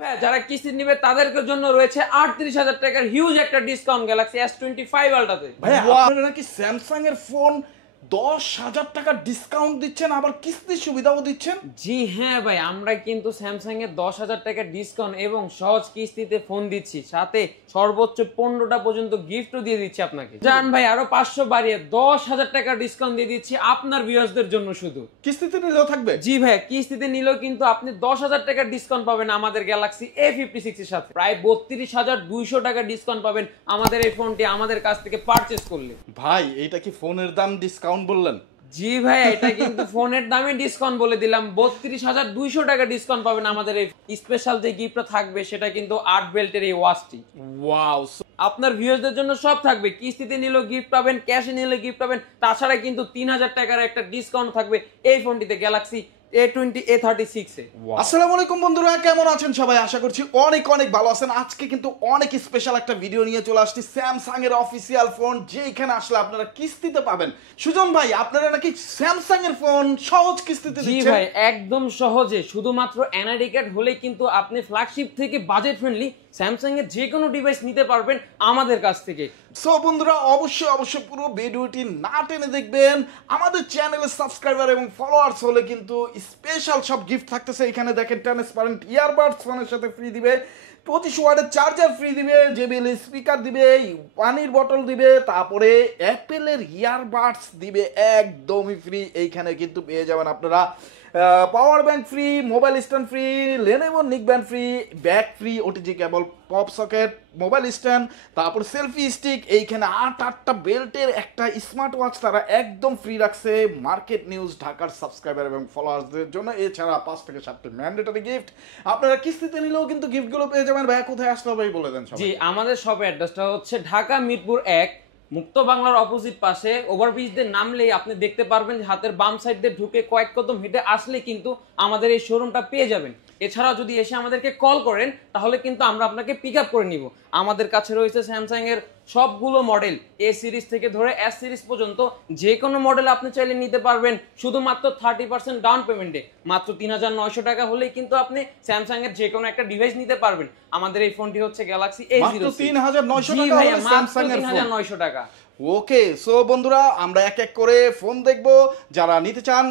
হ্যাঁ, যারা কিস্তি নিবে তাদের জন্য রয়েছে ৩৮,০০০ টাকার হিউজ একটা ডিসকাউন্ট গ্যালাক্সি S25 আলট্রাতে। ভাই আপনারা নাকি স্যামসাং এর ফোন ১০,০০০ টাকা ডিসকাউন্ট দিচ্ছেন, আবার কিস্তির সুবিধাও দিচ্ছেন? জি হ্যাঁ ভাই, আমরা কিন্তু স্যামসাং এর ১০,০০০ টাকার ডিসকাউন্ট এবং সহজ কিস্তিতে ফোন দিচ্ছি, সাথে সর্বোচ্চ 15টা পর্যন্ত গিফটও দিয়ে দিচ্ছি আপনাকে। জান ভাই, আরো 500 বাড়িয়ে ১০,০০০ টাকার ডিসকাউন্ট দিয়ে দিচ্ছি আপনার ভিউয়ার্সদের জন্য শুধু। কিস্তিতে নিলেও থাকবে? জি ভাই, কিস্তিতে নিলেও কিন্তু আপনি ১০,০০০ টাকার ডিসকাউন্ট পাবেন আমাদের গ্যালাক্সি A56 এর সাথে। প্রায় ৩২,২০০ টাকা ডিসকাউন্ট পাবেন আমাদের এই ফোনটি আমাদের কাছ থেকে পারচেজ করলে। ভাই এইটা কি ফোনের দাম ডিসকাউন্ট বললেন? জি ভাই, এটা কিন্তু ফোনের দামে ডিসকাউন্ট বলে দিলাম। ৩২,২০০ টাকা ডিসকাউন্ট পাবেন আমাদের এই স্পেশাল যে গিফটটা থাকবে সেটা কিন্তু ৮ বেল্টের এই ওয়াচটি। ওয়াও, আপনার ভিউয়ারদের জন্য সব থাকবে, কিস্তিতে নিলেও গিফট পাবেন, ক্যাশে নিলেও গিফট পাবেন, তাছাড়া কিন্তু ৩,০০০ টাকার একটা ডিসকাউন্ট থাকবে এই ফোনটিতে গ্যালাক্সি A20 A36 এ। আসসালামু আলাইকুম বন্ধুরা, কেমন আছেন সবাই? আশা করছি অনেক অনেক ভালো আছেন। আজকে কিন্তু অনেক স্পেশাল একটা ভিডিও নিয়ে চলে আসছি, স্যামসাং এর অফিসিয়াল ফোন যেখানে আসলে আপনারা কিস্তিতে পাবেন। সুজন ভাই, আপনারা নাকি স্যামসাং এর ফোন সহজ কিস্তিতে জি দিচ্ছেন? ভাই, একদম সহজে, শুধুমাত্র এনআইডি কার্ড হলে কিন্তু আপনি ফ্ল্যাগশিপ থেকে বাজেট ফ্রেন্ডলি স্যামসাং এর যে কোনো ডিভাইস নিতে পারবেন আমাদের কাছ থেকে। সো বন্ধুরা, অবশ্যই পুরো ভিডিওটি না টেনে দেখবেন। আমাদের চ্যানেলের সাবস্ক্রাইবার এবং ফলোয়ার্স হলে কিন্তু স্পেশাল সব গিফট থাকতেছে। এখানে দেখেন, ট্রান্সপারেন্ট ইয়ারবাডস ফোনের সাথে ফ্রি দিবে, 25 ওয়াটের চার্জার ফ্রি দিবে, JBL স্পিকার দিবে, পানির বটল দিবে, তারপরে অ্যাপেলের ইয়ারবাডস দিবে একদমই ফ্রি। এইখানে কিন্তু পেয়ে যাবেন আপনারা power bank free, mobile stand free, Lenovo neckband free, bag free, OTG কেবল, পপ সকেট, মোবাইল স্ট্যান্ড, তারপর সেলফি স্টিক। এইখানে 8টা বেল্টের একটা স্মার্ট ওয়াচ তারা একদম ফ্রি রাখছে মার্কেট নিউজ ঢাকার সাবস্ক্রাইবার এবং ফলোয়ার্সদের জন্য। এছাড়া 5 থেকে 7টি ম্যান্ডেটরি গিফট। আপনারা কিস্তিতে নিলেও কিন্তু গিফটগুলো পেয়ে যাবেন। ভাই কোথায় আসতে হবে বলে দেন সবাই। জি, আমাদের শপ অ্যাড্রেসটা হচ্ছে ঢাকা মিরপুর 1, মুক্ত বাংলার অপোজিট পাশে ওভারব্রিজ দিয়ে নামলেই আপনি দেখতে পারবেন যে হাতের বাম সাইড দিয়ে ঢুকে কয়েক কদম হেঁটে আসলে কিন্তু আমাদের এই শোরুমটা পেয়ে যাবেন। এছাড়াও যদি এসে আমাদেরকে কল করেন তাহলে কিন্তু আমরা আপনাকে পিক আপ করে নিব। আমাদের কাছে রয়েছে স্যামসাং এর সবগুলো মডেল, A সিরিজ থেকে ধরে S সিরিজ পর্যন্ত যে কোনো মডেল আপনি চাইলে নিতে পারবেন শুধুমাত্র 30% ডাউন পেমেন্টে। মাত্র ৩৯০০ টাকা হলেই কিন্তু আপনি স্যামসাং এর যে কোনো একটা ডিভাইস নিতে পারবেন। আমাদের এই ফোনটি হচ্ছে গ্যালাক্সি A06। ৩৯০০ টাকা হলে স্যামসাং এর ফোন। ৩৯০০ টাকা। ওকে, সো বন্ধুরা, আমরা এক এক করে ফোন দেখবো। যারা নিতে চান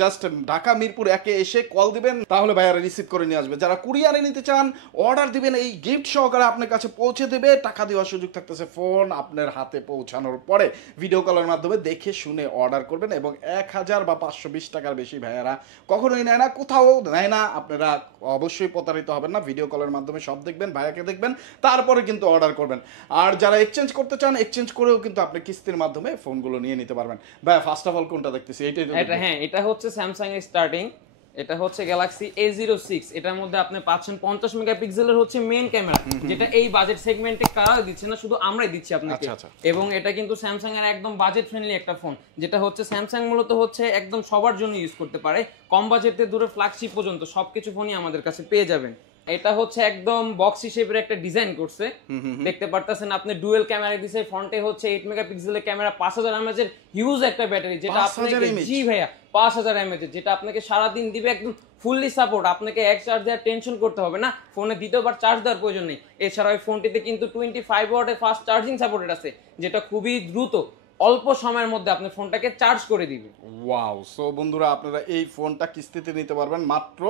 জাস্ট ঢাকা মিরপুর 1-এ এসে কল দিবেন, তাহলে ভাইয়ারা রিসিভ করে নিয়ে আসবে। যারা কুরিয়ারে নিতে চান অর্ডার দিবেন, এই গিফট সহকারে আপনার কাছে পৌঁছে দেবে। টাকা দেওয়ার সুযোগ থাকতেছে ফোন আপনার হাতে পৌঁছানোর পরে। ভিডিও কলের মাধ্যমে দেখে শুনে অর্ডার করবেন এবং 1000 বা 520 টাকার বেশি ভাইয়ারা কখনোই নেয় না, কোথাও নেয় না। আপনারা অবশ্যই প্রতারিত হবেন না। ভিডিও কলের মাধ্যমে সব দেখবেন, ভাইয়াকে দেখবেন, তারপরে কিন্তু অর্ডার করবেন। আর যারা এক্সচেঞ্জ করতে চান, এক্সচেঞ্জ করেও কিন্তু আপনি কিস্তির মাধ্যমে ফোনগুলো নিয়ে নিতে পারবেন। ভাই ফার্স্ট অফ অল কোনটা দেখতেছি? এটা হচ্ছে স্যামসাং এর স্টার্টিং, এটা হচ্ছে গ্যালাক্সি A06। এটার মধ্যে আপনি পাচ্ছেন 50 মেগাপিক্সেলের হচ্ছে মেইন ক্যামেরা, যেটা এই বাজেট সেগমেন্টে কারা দিচ্ছে না, শুধু আমরাই দিচ্ছি আপনাকে। এবং এটা কিন্তু স্যামসাং এর একদম বাজেট ফ্রেন্ডলি একটা ফোন, যেটা হচ্ছে স্যামসাং মূলত হচ্ছে একদম সবার জন্য ইউজ করতে পারে। কম বাজেটে দূরে ফ্ল্যাগশিপ পর্যন্ত সবকিছু ফোনই আমাদের কাছে পেয়ে যাবেন। এটা হচ্ছে একদম বক্স হিসেবে একটা ডিজাইন করছে, দেখতে পারতেছেন আপনি। ডুয়েল ক্যামেরা দিছে, ফ্রন্টে হচ্ছে 8 মেগাপিক্সেলের ক্যামেরা, 5000 mAh এর হিউজ একটা ব্যাটারি, যেটা আপনাকে, জি ভাইয়া 5000 mAh, যেটা আপনাকে সারা দিন দিবে একদম ফুললি সাপোর্ট। আপনাকে এক চার্জ দেওয়ার টেনশন করতে হবে না, ফোনে দ্বিতীয়বার চার্জ দেওয়ার প্রয়োজন নেই। এছাড়া ওই ফোনটিতে কিন্তু 25 ওয়াটের ফাস্ট চার্জিং সাপোর্টেড আছে, যেটা খুবই দ্রুত অল্প সময়ের মধ্যে আপনি ফোনটাকে চার্জ করে দিবে। ওয়াও, সো বন্ধুরা, আপনারা এই ফোনটা কিস্তিতে নিতে পারবেন মাত্র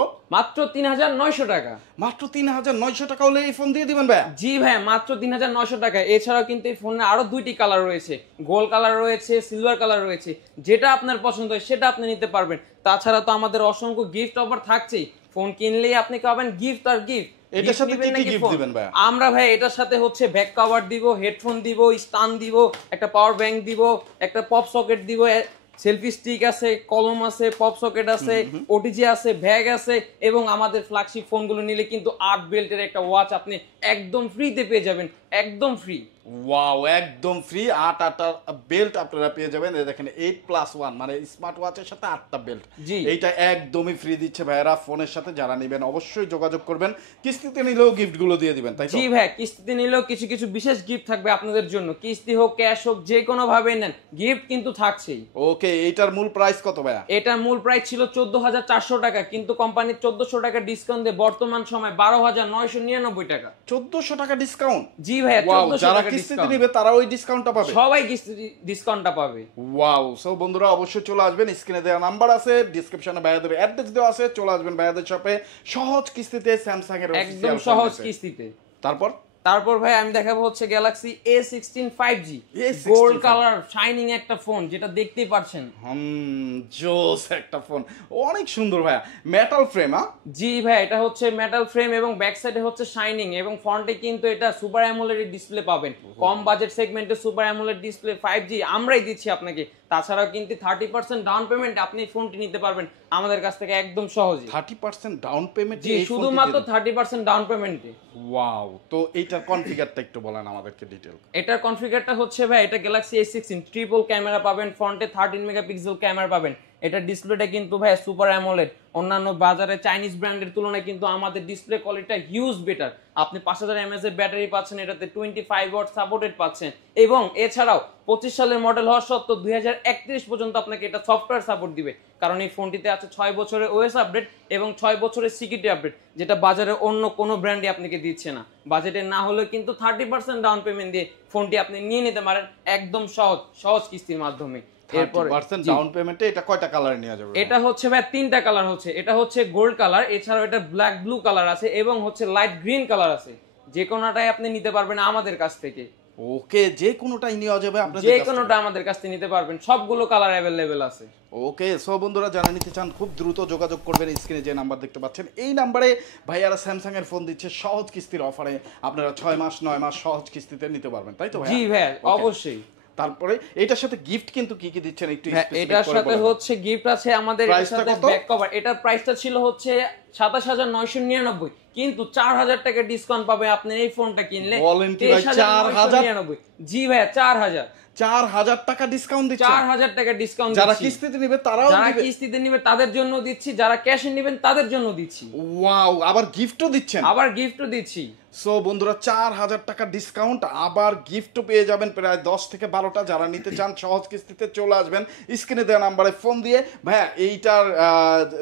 ৩৯০০ টাকা। মাত্র ৩৯০০ টাকা হলে এই ফোন দিয়ে দিবেন ভাই? জি ভাই, মাত্র ৩৯০০ টাকা। এছাড়াও কিন্তু এই ফোনে আরো 2টি কালার রয়েছে, গোল্ড কালার রয়েছে, সিলভার কালার রয়েছে। যেটা আপনার পছন্দ হয় সেটা আপনি নিতে পারবেন। তাছাড়া তো আমাদের অসংখ্য গিফট অফার থাকছেই। ফোন কিনলেই আপনি পাবেন গিফট আর গিফট। এটার সাথে কি কি গিফট দিবেন ভাই? আমরা ভাই এটার সাথে হচ্ছে ব্যাক কভার দিব, হেডফোন দিব, স্ট্যান্ড দিব, একটা পাওয়ার ব্যাংক দিব, একটা পপ সকেট দিব, সেলফি স্টিক আছে, কলম আছে, পপ সকেট আছে, OTG আছে, ব্যাগ আছে। এবং আমাদের ফ্ল্যাগশিপ ফোনগুলো নিলে কিন্তু 8 বেল্টের একটা ওয়াচ আপনি একদম ফ্রিতে পেয়ে যাবেন, একদম ফ্রি। ওয়াও, একদম ফ্রি। 8টা বেল্ট আপনারা পেয়ে যাবেন। এই দেখেন 8+1 মানে স্মার্ট ওয়াচের সাথে 8টা বেল্ট, এইটা একদমই ফ্রি দিচ্ছে ভাইরা। ফোনের সাথে যারা নেবেন অবশ্যই যোগাযোগ করবেন। কিস্তিতে নিলেও গিফট গুলো দিয়ে দিবেন, তাই তো? জি ভাই, কিস্তিতে নিলেও কিছু কিছু বিশেষ গিফট থাকবে আপনাদের জন্য। কিস্তি হোক, ক্যাশ হোক, যে কোনো ভাবে নেন, গিফট কিন্তু থাকছেই। ওকে, এইটার মূল প্রাইস কত ভাইয়া? এটার মূল প্রাইস ছিল 14,400 টাকা, কিন্তু কোম্পানি 1400 টাকা ডিসকাউন্ট দিয়ে বর্তমান সময় 12,999 টাকা। 1400 টাকা ডিসকাউন্ট? জি ভাইয়া, 1400 যারা টাকা কিস্তিতে ডিসকাউন্ট। নেবে তারা ওই ডিসকাউন্টটা পাবে? সবাই কিস্তি ডিসকাউন্টটা পাবে। ওয়াও। সো বন্ধুরা অবশ্যই চলে আসবেন, স্ক্রিনে দেওয়া নাম্বার আছে, ডেসক্রিপশনে ভাইয়াদের অ্যাড্রেস দেওয়া আছে, চলে আসবেন ভাইয়াদের শপে। সহজ কিস্তিতে স্যামসাং এর একদম সহজ কিস্তিতে। তারপর ভাই আমি দেখাবো হচ্ছে Galaxy A16 5G, gold colour shining একটা ফোন, যেটা দেখতেই পাচ্ছেন। জোস একটা ফোন, অনেক সুন্দর ভাইয়া। Metal frame? জি ভাই, এটা হচ্ছে মেটাল ফ্রেম এবং ব্যাক সাইডে হচ্ছে শাইনিং, এবং ফ্রন্টে কিন্তু এটা সুপার অ্যামোলেড ডিসপ্লে পাবেন। কম বাজেট সেগমেন্টে সুপার অ্যামোলেড ডিসপ্লে 5G আমরাই দিচ্ছি আপনাকে। তাছাড়াও কিন্তু 30% ডাউন পেমেন্ট আপনি ফোনটি নিতে পারবেন আমাদের কাছ থেকে একদম সহজে। 30% ডাউন পেমেন্ট? জি, শুধুমাত্র 30% ডাউন পেমেন্টে। ওয়াও। তো এইটার কনফিগারটা একটু বলেন আমাদেরকে ডিটেইল। এটার কনফিগারটা হচ্ছে ভাই, এটা গ্যালাক্সি A16 ট্রিপল ক্যামেরা পাবেন, ফ্রন্টে 13 মেগাপিক্সেল ক্যামেরা পাবেন। এটা ডিসপ্লেটা কিন্তু ভাই সুপার অ্যামোলেড। অন্যান্য বাজারে চাইনিজ ব্র্যান্ডের তুলনায় কিন্তু আমাদের ডিসপ্লে কোয়ালিটিটা হিউজ বেটার। আপনি 5000 mAh এর ব্যাটারি পাচ্ছেন, এটাতে 25 ওয়াট সাপোর্টেড পাচ্ছেন, এবং এছাড়াও 25 সালের মডেল হওয়া সত্ত্বেও 2031 পর্যন্ত আপনাকে এটা সফটওয়্যার সাপোর্ট দিবে, কারণ এই ফোনটিতে আছে 6 বছরের ওএস আপডেট এবং 6 বছরের সিকিউরিটি আপডেট, যেটা বাজারে অন্য কোনো ব্র্যান্ডই আপনাকে দিচ্ছে না। বাজেটে না হলেও কিন্তু 30% ডাউন পেমেন্ট দিয়ে ফোনটি আপনি নিয়ে নিতে পারেন একদম সহজ কিস্তির মাধ্যমে। এরপরে ডাউন পেমেন্টে এটা কয়টা কালার নেওয়া যাবে? এটা হচ্ছে ভাই 3টা কালার হচ্ছে। এটা হচ্ছে গোল্ড কালার, এছাড়াও এটা ব্ল্যাক ব্লু কালার আছে, এবং হচ্ছে লাইট গ্রিন কালার আছে। যে কোনোটাই আপনি নিতে পারবেন আমাদের কাছ থেকে। ওকে, যে কোনোটাই নেওয়া যাবে আপনাদের যে কোনোটা আমাদের কাছ থেকে নিতে পারবেন, সবগুলো কালার अवेलेबल আছে। ওকে, সো বন্ধুরা যারা নিতে চান খুব দ্রুত যোগাযোগ করবেন, স্ক্রিনে যে নাম্বার দেখতে পাচ্ছেন এই নাম্বারে ভাইয়ারা স্যামসাং এর ফোন দিচ্ছে সহজ কিস্তির অফারে। আপনারা 6 মাস 9 মাস সহজ কিস্তিতে নিতে পারবেন, তাই তো ভাই? জি ভাই, অবশ্যই। তারপরে এটার সাথে গিফট কিন্তু কি কি দিচ্ছেন একটু স্পেসিফিক করে বলুন। এটার সাথে হচ্ছে গিফট আছে আমাদের, এর সাথে ব্যাক কভার। এটার প্রাইসটা ছিল হচ্ছে 27999, কিন্তু 4000 টাকা ডিসকাউন্ট পাবে আপনি এই ফোনটা কিনলে। বলেন কি ভাই, 4000? জি ভাই, 4000 টাকা ডিসকাউন্ট দিচ্ছেন? 4000 টাকা ডিসকাউন্ট। যারা কিস্তিতে নেবে তারাও যারা কিস্তিতে নেবে তাদের জন্য দিচ্ছি, যারা ক্যাশে নেবেন তাদের জন্য দিচ্ছি। ওয়াও, আবার গিফটও দিচ্ছেন? আবার গিফটও দিচ্ছি। সো বন্ধুরা 4000 টাকা ডিসকাউন্ট, আবার গিফটও পেয়ে যাবেন প্রায় 10 থেকে 12টা। যারা নিতে চান সহজ কিস্তিতে চলে আসবেন স্ক্রিনে দেওয়া নাম্বারে ফোন দিয়ে। ভাইয়া এইটার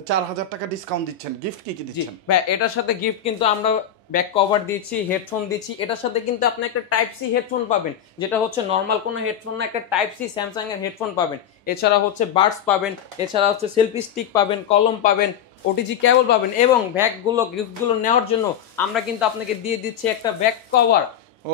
4000 টাকা ডিসকাউন্ট দিচ্ছেন, গিফট কি কি দিচ্ছেন? ভাই এটার সাথে গিফট কিন্তু আমরা ব্যাক কভার দিচ্ছি, হেডফোন দিচ্ছি। এটার সাথে কিন্তু আপনি একটা টাইপ সি হেডফোন পাবেন, যেটা হচ্ছে নরমাল কোনো হেডফোন না, একটা টাইপ সি স্যামসাং এর হেডফোন পাবেন। এছাড়া হচ্ছে বাডস পাবেন, এছাড়া হচ্ছে সেলফি স্টিক পাবেন, কলম পাবেন, ওটিজি কেবল পাবেন, এবং ব্যাগগুলো গিফটগুলো নেওয়ার জন্য আমরা কিন্তু আপনাকে দিয়ে দিচ্ছি একটা ব্যাক কভার।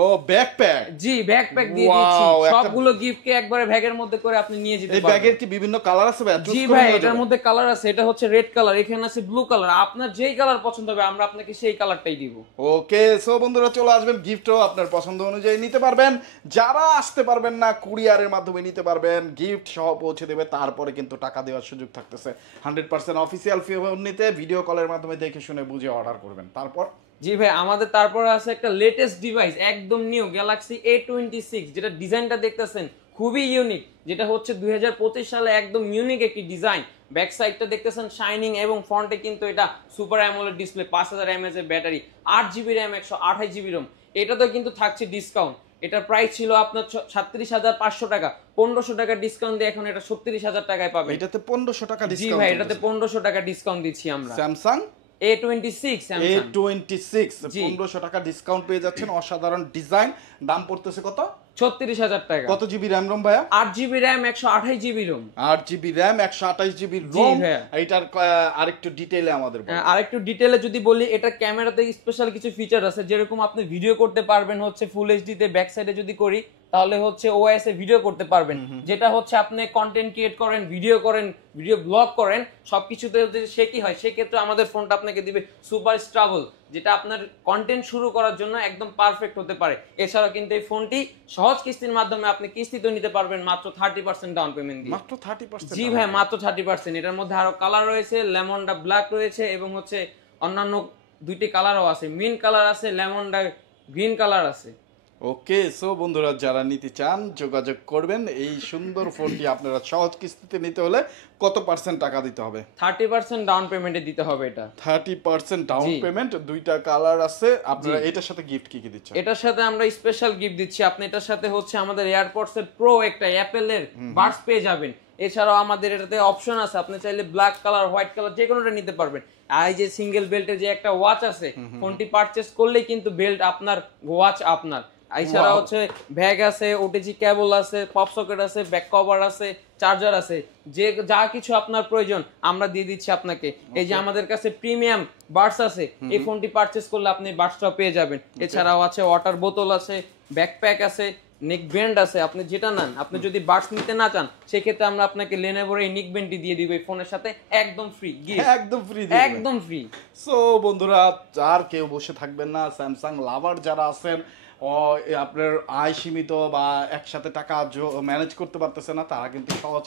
ও, ব্যাকপ্যাক? জি, ব্যাকপ্যাক দিয়ে দিচ্ছি। সবগুলো গিফটকে একবারে ব্যাগের মধ্যে করে আপনি নিয়ে যেতে পারবেন। এই ব্যাগের কি বিভিন্ন কালার আছে ভাই? জি ভাই, এটার মধ্যে কালার আছে। এটা হচ্ছে রেড কালার, এখানে আছে ব্লু কালার। আপনার যেই কালার পছন্দ হবে আমরা আপনাকে সেই কালারটাই দিব। ওকে, সো বন্ধুরা চলে আসবেন, গিফটও আপনার পছন্দ অনুযায়ী নিতে পারবেন। যারা আসতে পারবেন না কুরিয়ারের মাধ্যমে নিতে পারবেন, গিফট সহ পৌঁছে দেবে। তারপরে কিন্তু টাকা দেওয়ার সুযোগ থাকতেছে। 100% অফিসিয়াল ফোন নিতে ভিডিও কলের মাধ্যমে দেখে শুনে বুঝে অর্ডার করবেন। তারপর জি ভাই, আমাদের তারপরে আছে একটা লেটেস্ট ডিভাইস, একদম নিউ, গ্যালাক্সি A26, যেটা ডিজাইনটা দেখতেছেন খুবই ইউনিক, যেটা হচ্ছে 2025 সালে একদম ইউনিক একটি ডিজাইন। ব্যাক সাইডটা দেখতেছেন শাইনিং, এবং ফ্রন্টে কিন্তু এটা সুপার অ্যামোলেড ডিসপ্লে, 5000 mAh এর battery, 8GB RAM, 128GB ROM। এটাতেও কিন্তু থাকছে ডিসকাউন্ট। এটার প্রাইস ছিল আপনার 37500 টাকা, 1500 টাকা ডিসকাউন্ট দিয়ে এখন এটা 37000 টাকায় পাবেন। এটাতে 1500 টাকা ডিসকাউন্ট? জি ভাই, এটাতে 1500 টাকা ডিসকাউন্ট দিচ্ছি আমরা। স্যামসাং A26 1500 টাকা ডিসকাউন্ট পেয়ে যাচ্ছেন। অসাধারণ ডিজাইন। দাম পড়তেছে কত? 36000 টাকা। কত জিবি র‍্যাম রম ভাইয়া? 8GB RAM, 128GB ROM। 8GB RAM, 128GB ROM। এইটার আরেকটু ডিটেইলে আমাদের বলুন। আরেকটু ডিটেইলে যদি বলি, এটা ক্যামেরাতে স্পেশাল কিছু ফিচার আছে, যেরকম আপনি ভিডিও করতে পারবেন হচ্ছে ফুল এইচডি তে। ব্যাক সাইডে যদি করি তাহলে হচ্ছে ওএস এ ভিডিও করতে পারবেন, যেটা হচ্ছে আপনি কন্টেন্ট ক্রিয়েট করেন, ভিডিও ব্লগ করেন, সবকিছুতে সে কি হয়, সেক্ষেত্রে আমাদের ফোনটা আপনাকে দিবে সুপার স্টেবল, যেটা আপনার কন্টেন্ট শুরু করার জন্য একদম পারফেক্ট হতে পারে। এছাড়াও কিন্তু এই ফোনটি সহজ কিস্তির মাধ্যমে আপনি কিস্তিতে নিতে পারবেন মাত্র 30% ডাউন পেমেন্ট দিয়ে। মাত্র 30%? জি ভাই, মাত্র 30%। এটার মধ্যে আরো কালার রয়েছে, লেমনডা ব্ল্যাক রয়েছে, এবং হচ্ছে অন্যান্য দুইটি কালারও আছে, মিন্ট কালার আছে, লেমনডা গ্রিন কালার আছে। ওকে, সো বন্ধুরা যারা নিতে চান যোগাযোগ করবেন। এই সুন্দর ফোনটি আপনারা সহজ কিস্তিতে নিতে হলে কত পার্সেন্ট টাকা দিতে হবে? 30% ডাউন পেমেন্টে দিতে হবে এটা। 30% ডাউন পেমেন্ট। দুইটা কালার আছে। আপনারা এটার সাথে গিফট কি কি দিচ্ছেন? এটার সাথে আমরা স্পেশাল গিফট দিচ্ছি। আপনি এটার সাথে হচ্ছে আমাদের এয়ারপডস এর প্রো একটা অ্যাপেলের বাডস পেয়ে যাবেন। এছাড়াও আমাদের এটাতে অপশন আছে, আপনি চাইলে ব্ল্যাক কালার, হোয়াইট কালার যে কোনোটা নিতে পারবেন। আর এই যে সিঙ্গেল বেল্টের যে একটা ওয়াচ আছে, ফোনটি পারচেজ করলেই কিন্তু বেল্ট আপনার, ওয়াচ আপনার। এছাড়া হচ্ছে ব্যাগ আছে, ওটিজি কেবল আছে, পপ সকেট আছে, ব্যাক কভার আছে, চার্জার আছে, যে যা কিছু আপনার প্রয়োজন আমরা দিয়ে দিচ্ছি আপনাকে। এই যে আমাদের কাছে প্রিমিয়াম বাডস আছে, এই ফোনটি পারচেজ করলে আপনি বাডসটা পেয়ে যাবেন। এছাড়াও আছে ওয়াটার বোতল আছে, ব্যাকপ্যাক আছে, নেক ব্যান্ড আছে। আপনি যেটা নেন, আপনি যদি বাডস নিতে না চান সেক্ষেত্রে আমরা আপনাকে লেনোভোর এই নেক ব্যান্ডটি দিয়ে দিব এই ফোনের সাথে, একদম ফ্রি। একদম ফ্রি, একদম ফ্রি। সো বন্ধুরা আর কেউ বসে থাকবেন না, স্যামসাং লাভার যারা আছেন, আপনার আয় সীমিত বা একসাথে টাকা ম্যানেজ করতে পারতেছে না, তারা কিন্তু সহজ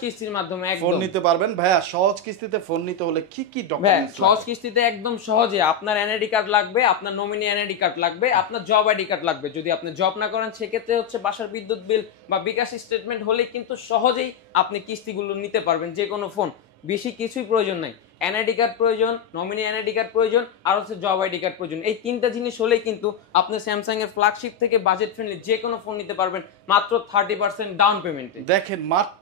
কিস্তির মাধ্যমে ফোন নিতে পারবেন। ভাইয়া সহজ কিস্তিতে ফোন নিতে হলে কি কি ডকুমেন্টস? সহজ কিস্তিতে একদম সহজে আপনার এনআইডি কার্ড লাগবে, আপনার নমিনি এনআইডি কার্ড লাগবে, আপনার জব আইডি কার্ড লাগবে। যদি আপনি জব না করেন সেক্ষেত্রে হচ্ছে বাসার বিদ্যুৎ বিল বা বিকাশ স্টেটমেন্ট হলেই কিন্তু সহজেই আপনি কিস্তিগুলো নিতে পারবেন। যে কোনো ফোন, বেশি কিছুই প্রয়োজন নাই। এনআইডি কার্ড প্রয়োজন, নমিনি এনআইডি কার্ড প্রয়োজন, আর হচ্ছে জব আইডি কার্ড প্রয়োজন। এই তিনটা জিনিস হলেই কিন্তু আপনি স্যামসাং এর ফ্ল্যাগশিপ থেকে বাজেট ফ্রেন্ডলি যে কোনো ফোন নিতে পারবেন মাত্র 30% ডাউন পেমেন্টে। দেখেন, মাত্র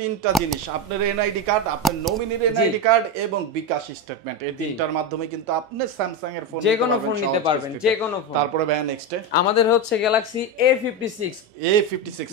তিনটা জিনিস, আপনার এনআইডি কার্ড, আপনার নমিনির এনআইডি কার্ড এবং বিকাশ স্টেটমেন্ট, এই তিনটার মাধ্যমে কিন্তু আপনি স্যামসাং এর ফোন যে কোনো ফোন নিতে পারবেন, যে কোনো ফোন। তারপরে ভাই নেক্সট আমাদের হচ্ছে Galaxy A56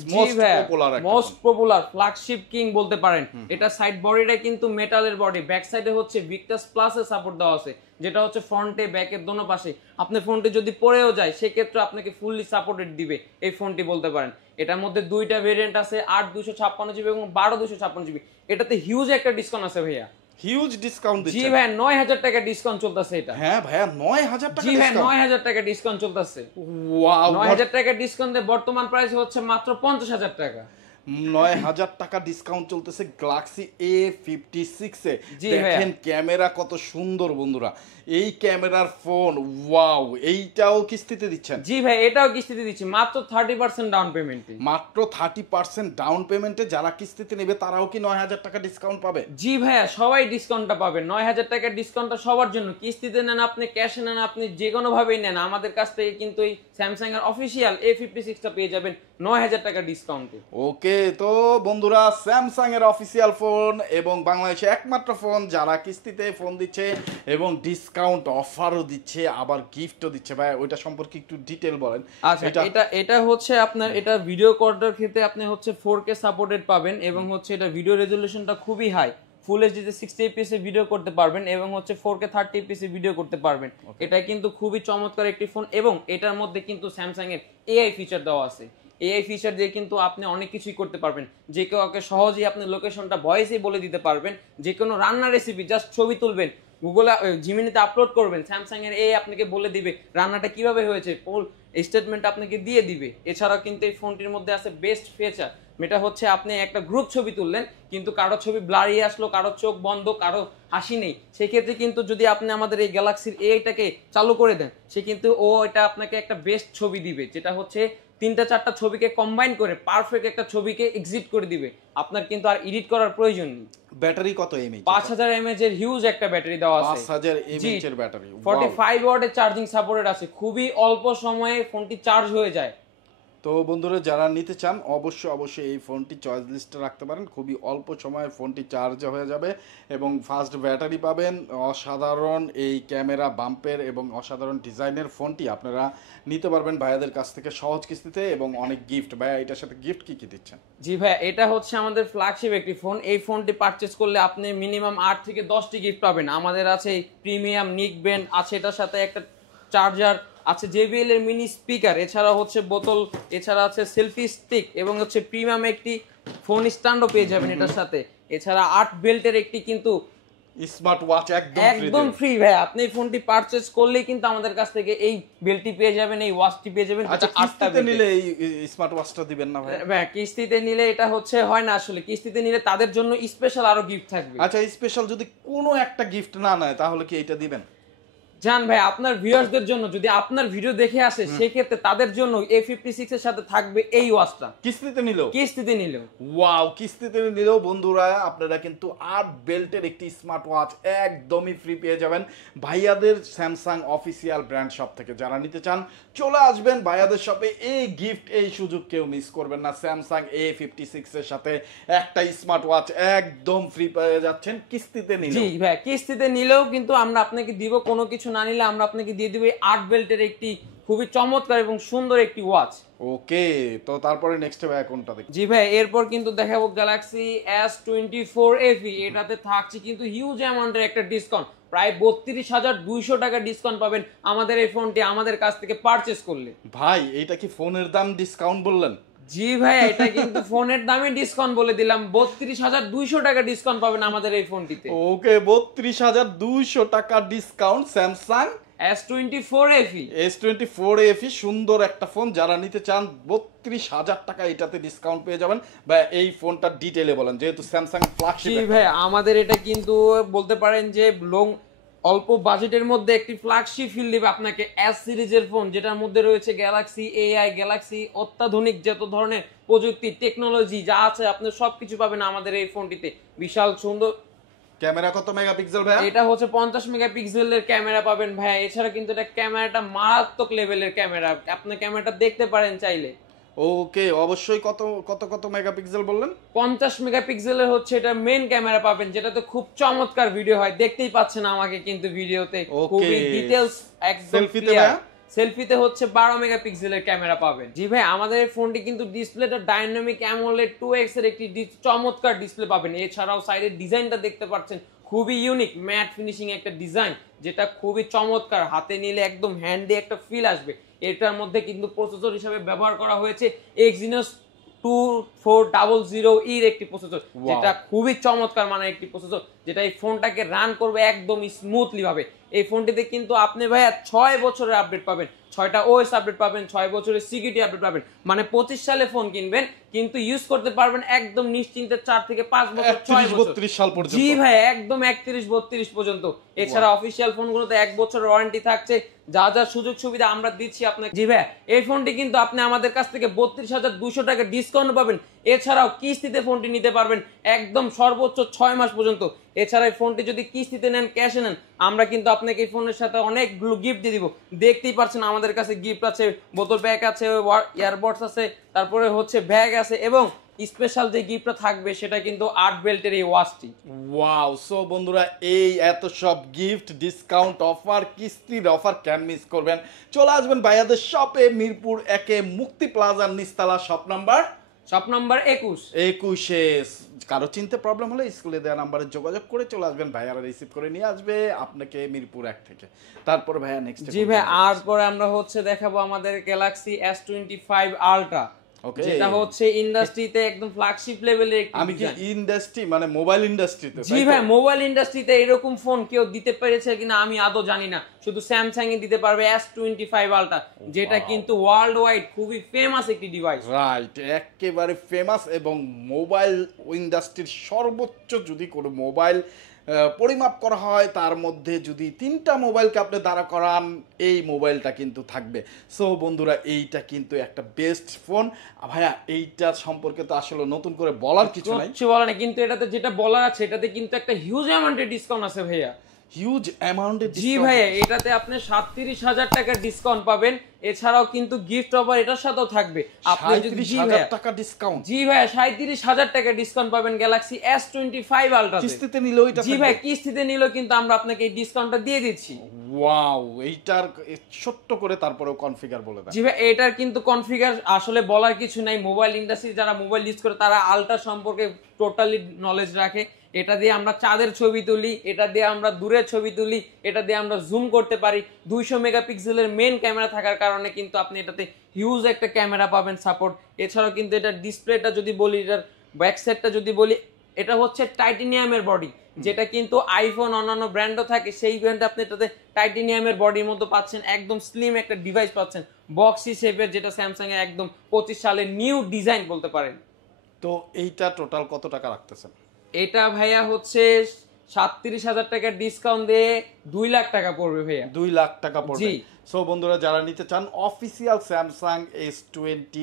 most popular flagship king বলতে পারেন। এটা সাইড বডিটা কিন্তু মেটালের বডি, ব্যাক সাইডে হচ্ছে ভিক্টাস প্লাস এর সাপোর্ট দেওয়া আছে, যেটা হচ্ছে ফ্রন্টে ব্যাকের দোনো পাশে। আপনি ফোনটি যদি পড়েও যায় সেক্ষেত্রে আপনাকে ফুললি সাপোর্টেড দিবে এই ফোনটি বলতে পারেন। এটার মধ্যে দুইটা ভেরিয়েন্ট আছে, 8/256GB এবং 12/256GB। এটাতে হিউজ একটা ডিসকাউন্ট আছে ভাইয়া, হিউজ ডিসকাউন্ট দিচ্ছেন। জি ভাই, 9000 টাকা ডিসকাউন্ট চলতেছে এটা। হ্যাঁ ভাইয়া, 9000 টাকা জি ভাই, 9000 টাকা ডিসকাউন্ট চলতেছে। ওয়াও, 9000 টাকা ডিসকাউন্টে বর্তমান প্রাইস হচ্ছে মাত্র 50000 টাকা। 9000 টাকা ডিসকাউন্ট চলতেছে গ্যালাক্সি A56 এ। দেখেন ক্যামেরা কত সুন্দর বন্ধুরা, এই ক্যামেরার ফোন, ওয়াও। এইটাও কিস্তিতে দিচ্ছেন? জি ভাই, এটাও কিস্তিতে দিচ্ছি মাত্র 30% ডাউন পেমেন্টে। মাত্র 30% ডাউন পেমেন্টে যারা কিস্তিতে নেবে তারাও কি 9000 টাকা ডিসকাউন্ট পাবে? জি ভাইয়া, সবাই ডিসকাউন্টটা পাবে। 9000 টাকার ডিসকাউন্টটা সবার জন্য। কিস্তিতে নেন আপনি, ক্যাশে নেন আপনি, যে কোনো ভাবেই নেন, আমাদের কাছ থেকে কিন্তু এই স্যামসাং এর অফিশিয়াল A56 টা পেয়ে যাবেন 9000 টাকা ডিসকাউন্টে। ওকে, তো বন্ধুরা স্যামসাং এর অফিশিয়াল ফোন এবং বাংলাদেশে একমাত্র ফোন যারা কিস্তিতে ফোন দিচ্ছে এবং ডিসকাউন্ট অফারও দিচ্ছে, আবার গিফটও দিচ্ছে। ভাই ওইটা সম্পর্কে একটু ডিটেইল বলেন। আচ্ছা, এটা হচ্ছে আপনার, এটা ভিডিও করার ক্ষেত্রে আপনি হচ্ছে 4K সাপোর্টেড পাবেন এবং হচ্ছে এটা ভিডিও রেজোলিউশনটা খুবই হাই। ফুল এইচডিতে 60 fps এ ভিডিও করতে পারবেন এবং হচ্ছে 4K 30 fps এ ভিডিও করতে পারবেন। এটা কিন্তু খুবই চমৎকার একটি ফোন এবং এটার মধ্যে কিন্তু স্যামসাং এর এআই ফিচার দেওয়া আছে। এআই ফিচার দিয়ে কিন্তু আপনি অনেক কিছুই করতে পারবেন। যে কাউকে সহজেই আপনি লোকেশনটা ভয়েসেই বলে দিতে পারবেন। যে কোনো রান্নার রেসিপি জাস্ট ছবি তুলবেন, গুগলে জিমিনিতে আপলোড করবেন, স্যামসাং এর এআই আপনাকে বলে দিবে রান্নাটা কিভাবে হয়েছে, ফুল স্টেটমেন্ট আপনাকে দিয়ে দিবে। এছাড়াও কিন্তু এই ফোনটির মধ্যে আছে বেস্ট ফিচার, এটা হচ্ছে আপনি একটা গ্রুপ ছবি তুললেন কিন্তু কারো ছবি ব্লারি আসলো, কারো চোখ বন্ধ, কারো হাসি নেই, সেক্ষেত্রে কিন্তু যদি আপনি আমাদের এই গ্যালাক্সির এআইটাকে চালু করে দেন সে কিন্তু এটা আপনাকে একটা বেস্ট ছবি দিবে, যেটা হচ্ছে 3-4টা ছবিকে কম্বাইন করে পারফেক্ট একটা ছবিকে এক্সিট করে দিবে। আপনার কিন্তু আর এডিট করার প্রয়োজন নেই। ব্যাটারি কত এমএএইচ? 5000 mAh এর হিউজ একটা ব্যাটারি দেওয়া আছে। 5000 mAh এর ব্যাটারি, 45 ওয়াটের চার্জিং সাপোর্টেড আছে। খুবই অল্প সময়ে ফোনটি চার্জ হয়ে যায়। তো বন্ধুরা যারা নিতে চান অবশ্যই এই ফোনটি চয়েস লিস্টে রাখতে পারেন। খুবই অল্প সময়ে ফোনটি চার্জ হয়ে যাবে এবং ফাস্ট ব্যাটারি পাবেন। অসাধারণ এই ক্যামেরা বাম্পের এবং অসাধারণ ডিজাইনের ফোনটি আপনারা নিতে পারবেন ভাইয়াদের কাছ থেকে সহজ কিস্তিতে এবং অনেক গিফট। ভাইয়া এটার সাথে গিফট কি কি দিচ্ছেন? জি ভাই, এটা হচ্ছে আমাদের ফ্ল্যাগশিপ একটি ফোন। এই ফোনটি পারচেজ করলে আপনি মিনিমাম 8 থেকে 10টি গিফট পাবেন। আমাদের আছে প্রিমিয়াম নিক ব্যান্ড আছে, এটার সাথে একটা চার্জার আছে, JBL এর মিনি স্পিকার, এছাড়া হচ্ছে বোতল, এছাড়া আছে সেলফি স্টিক এবং হচ্ছে প্রিমিয়াম একটি ফোন স্ট্যান্ডও পেয়ে যাবেন এটার সাথে। এছাড়া 8 বেল্টের একটি কিন্তু স্মার্ট ওয়াচ একদম ফ্রি ভাই। আপনি ফোনটি পারচেজ করলেই কিন্তু আমাদের কাছ থেকে এই বেল্টটি পেয়ে যাবেন, এই ওয়াচটি পেয়ে যাবেন। আচ্ছা, কিস্তিতে নিলে এই স্মার্ট ওয়াচটা দিবেন না ভাই? ভাই কিস্তিতে নিলে এটা হচ্ছে হয় না আসলে, কিস্তিতে নিলে তাদের জন্য স্পেশাল আরো গিফট থাকবে। আচ্ছা, স্পেশাল যদি কোনো একটা গিফট না নেয় তাহলে কি এটা দিবেন? জান ভাই আপনার ভিউয়ার্সদের জন্য যদি আপনার ভিডিও দেখে আসে সেক্ষেত্রে তাদের জন্য A56 এর সাথে থাকবে এই ওয়াচটা কিস্তিতে নিল ওয়াও, কিস্তিতে নিলেও বন্ধুরা আপনারা কিন্তু 8 বেল্টের একটি স্মার্ট ওয়াচ একদমই ফ্রি পেয়ে যাবেন ভাইয়াদের স্যামসাং অফিসিয়াল ব্র্যান্ড শপ থেকে। যারা নিতে চান চলে আসবেন ভাইয়াদের শপে। এই গিফট, এই সুযোগ কেউ মিস করবেন না। স্যামসাং A56 এর সাথে একটা স্মার্ট ওয়াচ একদম ফ্রি পেয়ে যাচ্ছেন কিস্তিতে নিলে। জি ভাই, কিস্তিতে নিলেও কিন্তু আমরা আপনাকে দিব, কোনো কিছু না নিলে আমরা আপনাকে দিয়ে দিব 8 বেল্টের একটি খুবই চমৎকার এবং সুন্দর একটি ওয়াচ। ওকে, তো তারপরে নেক্সট ভাই কোনটা দেখি? জি ভাই, এরপর কিন্তু দেখাবো গ্যালাক্সি S24 FE। এটাতে থাকছে কিন্তু হিউজ অ্যামাউন্টের একটা ডিসকাউন্ট, প্রায় 32,200 টাকা ডিসকাউন্ট পাবেন আমাদের এই ফোনটি আমাদের কাছ থেকে পারচেজ করলে। ভাই এটা কি ফোনের দাম ডিসকাউন্ট বললেন? জি ভাই, এটা কিন্তু ফোনের দামে ডিসকাউন্ট বলে দিলাম, 32,200 টাকা ডিসকাউন্ট পাবেন আমাদের এই ফোনটিতে। ওকে, 32,200 টাকা discount Samsung S24 FE। S24 FE সুন্দর একটা ফোন। যারা নিতে চান 32,000 টাকা এটাতে ডিসকাউন্ট পেয়ে যাবেন। বা এই ফোনটা ডিটেইলে বলেন, যেহেতু স্যামসাং ফ্ল্যাগশিপ। জি ভাই, আমাদের এটা কিন্তু বলতে পারেন যে অল্প বাজেটের মধ্যে একটি ফ্ল্যাগশিপ ফিল দিবে আপনাকে S সিরিজের ফোন, যেটার মধ্যে রয়েছে গ্যালাক্সি AI, গ্যালাক্সি অত্যাধুনিক যত ধরনের প্রযুক্তি টেকনোলজি যা আছে আপনি সবকিছু পাবেন আমাদের এই ফোনটিতে। বিশাল সুন্দর ক্যামেরা কত মেগাপিক্সেল ভাই? এটা হচ্ছে 50 মেগাপিক্সেলের ক্যামেরা পাবেন ভাই। এছাড়া কিন্তু এটা ক্যামেরাটা মারাত্মক লেভেলের ক্যামেরা, আপনি ক্যামেরাটা দেখতে পারেন চাইলে। ওকে, অবশ্যই কত কত কত মেগাপিক্সেল বললেন? 50 মেগাপিক্সেলের হচ্ছে এটা মেইন ক্যামেরা পাবেন, যেটাতে খুব চমৎকার ভিডিও হয়। দেখতেই পাচ্ছেন আমাকে কিন্তু ভিডিওতে খুবই ডিটেইলস একদম ক্লিয়ার। সেলফিতে হচ্ছে 12 মেগাপিক্সেলের ক্যামেরা পাবেন। জি ভাই, আমাদের এই ফোনটি কিন্তু ডিসপ্লেটা ডাইনামিক অ্যামোলেড 2x এর একটি চমৎকার ডিসপ্লে পাবেন। এছাড়াও সাইডের ডিজাইনটা দেখতে পাচ্ছেন, খুবই ইউনিক ম্যাট ফিনিশিং একটা ডিজাইন, যেটা খুবই চমৎকার। হাতে নিলে একদম হ্যান্ডি একটা ফিল আসবে। এটার মধ্যে কিন্তু প্রসেসর হিসেবে ব্যবহার করা হয়েছে Exynos 2400 এর একটি প্রসেসর, যেটা খুবই চমৎকার মানের একটি প্রসেসর, যেটা এই ফোনটাকে রান করবে একদম স্মুথলি ভাবে। এই ফোনটিতে কিন্তু আপনি ভাইয়া 6 বছরের আপডেট পাবেন, 6টা OS আপডেট পাবেন, 6 বছরের সিকিউরিটি আপডেট পাবেন। মানে 25 সালে ফোন কিনবেন কিন্তু ইউজ করতে পারবেন একদম নিশ্চিন্তে 4 থেকে 5 বছর, 6 বছর, 32 সাল পর্যন্ত। জি ভাই, একদম 31-32 পর্যন্ত। এছাড়া অফিশিয়াল ফোনগুলোতে 1 বছরের ওয়ারেন্টি থাকছে। যা যা সুযোগ সুবিধা আমরা দিচ্ছি আপনাকে। জি ভাই, এই ফোনটি কিন্তু আপনি আমাদের কাছ থেকে 32,200 টাকা ডিসকাউন্ট পাবেন। এছাড়াও কিস্তিতে ফোনটি নিতে পারবেন একদম সর্বোচ্চ 6 মাস পর্যন্ত। এছাড়া এই ফোনটি যদি কিস্তিতে নেন, ক্যাশে নেন, আমরা কিন্তু আপনাকে এই ফোনের সাথে অনেকগুলো গিফট দিয়ে দিব। দেখতেই পাচ্ছেন আমাদের কাছে গিফট আছে, বোতল ব্যাগ আছে, ইয়ারবডস আছে, তারপরে হচ্ছে ব্যাগ আছে, এবং স্পেশাল যে গিফটটা থাকবে সেটা কিন্তু 8 বেল্টের এই ওয়াচটি। ওয়াও, সো বন্ধুরা এই এত সব গিফট, ডিসকাউন্ট অফার, কিস্তির অফার কেন মিস করবেন? চলে আসবেন ভাইয়াদের শপে, মিরপুর 1 মুক্তি প্লাজার নিচতলা, শপ নাম্বার 21। কারো চিনতে প্রবলেম হলে স্কুলে দেওয়া নাম্বারে যোগাযোগ করে চলে আসবেন, ভাইয়ারা রিসিভ করে নিয়ে আসবে আপনাকে মিরপুর 1 থেকে। তারপর ভাইয়া নেক্সট। জি ভাই, আর পরে আমরা হচ্ছে দেখাবো আমাদের গ্যালাক্সি S25 আলট্রা, যেটা হচ্ছে ইন্ডাস্ট্রিতে একদম ফ্ল্যাগশিপ লেভেলের একটি। আমি কি ইন্ডাস্ট্রি মানে মোবাইল ইন্ডাস্ট্রিতে? জি ভাই, মোবাইল ইন্ডাস্ট্রিতে এরকম ফোন কেউ দিতে পেরেছে কিনা আমি আদৌ জানি না, শুধু স্যামসাং ই দিতে পারবে S25 আলট্রা, যেটা কিন্তু ওয়ার্ল্ড ওয়াইড খুবই ফেমাস একটি ডিভাইস। রাইট, একেবারে ফেমাস। এবং মোবাইল ইন্ডাস্ট্রির সর্বোচ্চ যদি কোনো মোবাইল পরিমাপ করা হয়, তার মধ্যে যদি 3টা মোবাইলকে আপনি দাঁড়া করান, এই মোবাইলটা কিন্তু থাকবে। সো বন্ধুরা, এইটা কিন্তু একটা বেস্ট ফোন। ভাইয়া এইটা সম্পর্কে তো আসলে নতুন করে বলার কিছু নাই, কিন্তু এটাতে যেটা বলার আছে, এটাতে কিন্তু একটা হিউজ অ্যামাউন্টের ডিসকাউন্ট আছে ভাইয়া। হিউজ অ্যামাউন্টের? জি ভাইয়া, এটাতে আপনি 37,000 টাকা ডিসকাউন্ট পাবেন। এছাড়াও কিন্তু গিফট অফার এটার সাথেও থাকবে। আপনি যদি 37,000 টাকা ডিসকাউন্ট? জি ভাইয়া, 37,000 টাকা ডিসকাউন্ট পাবেন গ্যালাক্সি S25 আলট্রা। কিস্তিতে নিলেও এটা? জি ভাই, কিস্তিতে নিলেও কিন্তু আমরা আপনাকে এই ডিসকাউন্টটা দিয়ে দিচ্ছি। ওয়াও, এইটার ছোট্ট করে তারপরেও কনফিগার বলে দেন। জি ভাই, এটার কিন্তু কনফিগার আসলে বলার কিছু নাই। মোবাইল ইন্ডাস্ট্রি যারা মোবাইল ইউজ করে তারা আলট্রা সম্পর্কে টোটালি নলেজ রাখে। এটা দিয়ে আমরা চাঁদের ছবি তুলি, এটা দিয়ে আমরা দূরের ছবি তুলি, এটা দিয়ে আমরা জুম করতে পারি। 200 মেগাপিক্সেলের মেইন ক্যামেরা থাকার কারণে কিন্তু আপনি এটাতে হিউজ একটা ক্যামেরা পাবেন সাপোর্ট। এছাড়াও কিন্তু এটা ডিসপ্লেটা যদি বলি, এটার ব্যাক সাইডটা যদি বলি, এটা হচ্ছে টাইটেনিয়ামের বডি, যেটা কিন্তু আইফোন অন্যান্য ব্র্যান্ডও থাকে, সেই ব্র্যান্ডে আপনি এটাতে টাইটেনিয়ামের বডির মধ্যে পাচ্ছেন। একদম স্লিম একটা ডিভাইস পাচ্ছেন, বক্সি শেপের, যেটা স্যামসাং এর একদম 25 সালের নিউ ডিজাইন বলতে পারেন। তো এইটা টোটাল কত টাকা রাখতেছেন? এটা ভাইয়া হচ্ছে 37,000 টাকা ডিসকাউন্ট দিয়ে 2 লাখ টাকা পড়বে ভাইয়া। 2 লাখ টাকা পড়বে। জি। সো বন্ধুরা যারা নিতে চান অফিসিয়াল স্যামসাং S25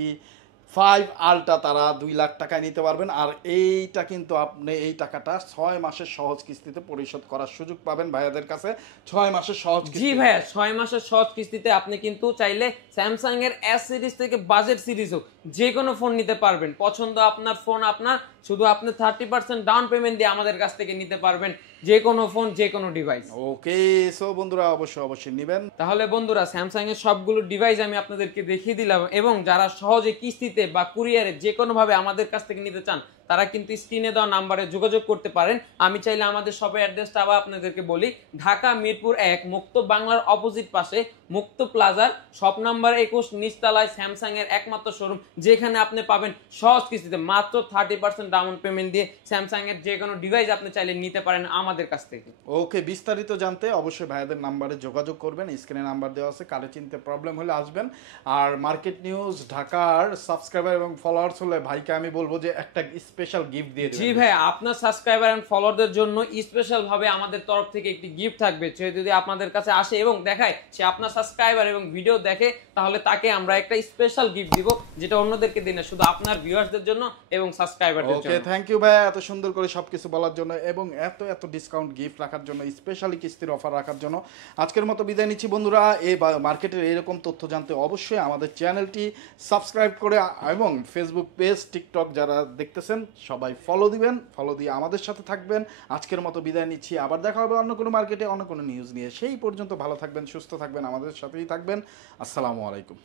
আলট্রা তারা 2 লাখ টাকায় নিতে পারবেন। আর এইটা কিন্তু আপনি এই টাকাটা 6 মাসের সহজ কিস্তিতে পরিশোধ করার সুযোগ পাবেন ভাইয়াদের কাছে। 6 মাসের সহজ কিস্তি। জি ভাইয়া, 6 মাসের সহজ কিস্তিতে আপনি কিন্তু চাইলে স্যামসাং এর S সিরিজ থেকে বাজেট সিরিজ হোক যে কোনো ফোন নিতে পারবেন। পছন্দ আপনার ফোন আপনার, শুধু আপনি 30% ডাউন পেমেন্ট দিয়ে আমাদের কাছ থেকে নিতে পারবেন যে কোনো ফোন, যে কোনো ডিভাইস। ওকে, সো বন্ধুরা অবশ্যই নেবেন। তাহলে বন্ধুরা স্যামসাং এর সবগুলো ডিভাইস আমি আপনাদেরকে দেখিয়ে দিলাম, এবং যারা সহজে কিস্তিতে বা কুরিয়ারে যে কোনো ভাবে আমাদের কাছ থেকে নিতে চান তারা কিন্তু স্ক্রিনে দেওয়া নাম্বারে যোগাযোগ করতে পারেন। আমি চাইলে আমাদের শপের অ্যাড্রেসটা আবার আপনাদেরকে বলি। ঢাকা মিরপুর 1 মুক্ত বাংলার অপোজিট পাশে মুক্ত প্লাজার শপ নাম্বার 21 নিচতলায় স্যামসাং এর একমাত্র শোরুম, যেখানে আপনি পাবেন সহজ কিস্তিতে মাত্র 30% ডাউন পেমেন্ট দিয়ে স্যামসাং এর যে কোনো ডিভাইস আপনি চাইলে নিতে পারেন আমাদের কাছ থেকে। ওকে, বিস্তারিত জানতে অবশ্যই ভাইয়াদের নাম্বারে যোগাযোগ করবেন। স্ক্রিনে নাম্বার দেওয়া আছে, কারে চিনতে প্রবলেম হলে আসবেন। আর মার্কেট নিউজ ঢাকার সাবস্ক্রাইবার এবং ফলোয়ার্স হলে ভাইকে আমি বলবো যে একটা স্পেশাল গিফট দিয়ে দেবেন। জি ভাই, আপনার সাবস্ক্রাইবার এন্ড ফলোয়ারদের জন্য স্পেশাল ভাবে আমাদের তরফ থেকে একটি গিফট থাকবে। সে যদি আপনাদের কাছে আসে এবং দেখায় সে আপনার সাবস্ক্রাইবার এবং ভিডিও দেখে, তাহলে তাকে আমরা একটা স্পেশাল গিফট দিব, যেটা অন্যদেরকে দিই না, শুধু আপনার ভিউয়ার্সদের জন্য এবং সাবস্ক্রাইবারদের জন্য। ওকে, থ্যাংক ইউ ভাই এত সুন্দর করে সবকিছু বলার জন্য এবং এত ডিসকাউন্ট গিফট রাখার জন্য, স্পেশালি কিস্তির অফার রাখার জন্য। আজকের মতো বিদায় নিচ্ছি বন্ধুরা। এই মার্কেটের এরকম তথ্য জানতে অবশ্যই আমাদের চ্যানেলটি সাবস্ক্রাইব করে এবং ফেসবুক পেজ, টিকটক যারা দেখতেছেন সবাই ফলো দিবেন। ফলো দিয়ে আমাদের সাথে থাকবেন। আজকের মতো বিদায় নিচ্ছি, আবার দেখা হবে অন্য কোনো মার্কেটে অন্য কোনো নিউজ নিয়ে। সেই পর্যন্ত ভালো থাকবেন, সুস্থ থাকবেন, আমাদের সাথেই থাকবেন। আসসালামু আলাইকুম।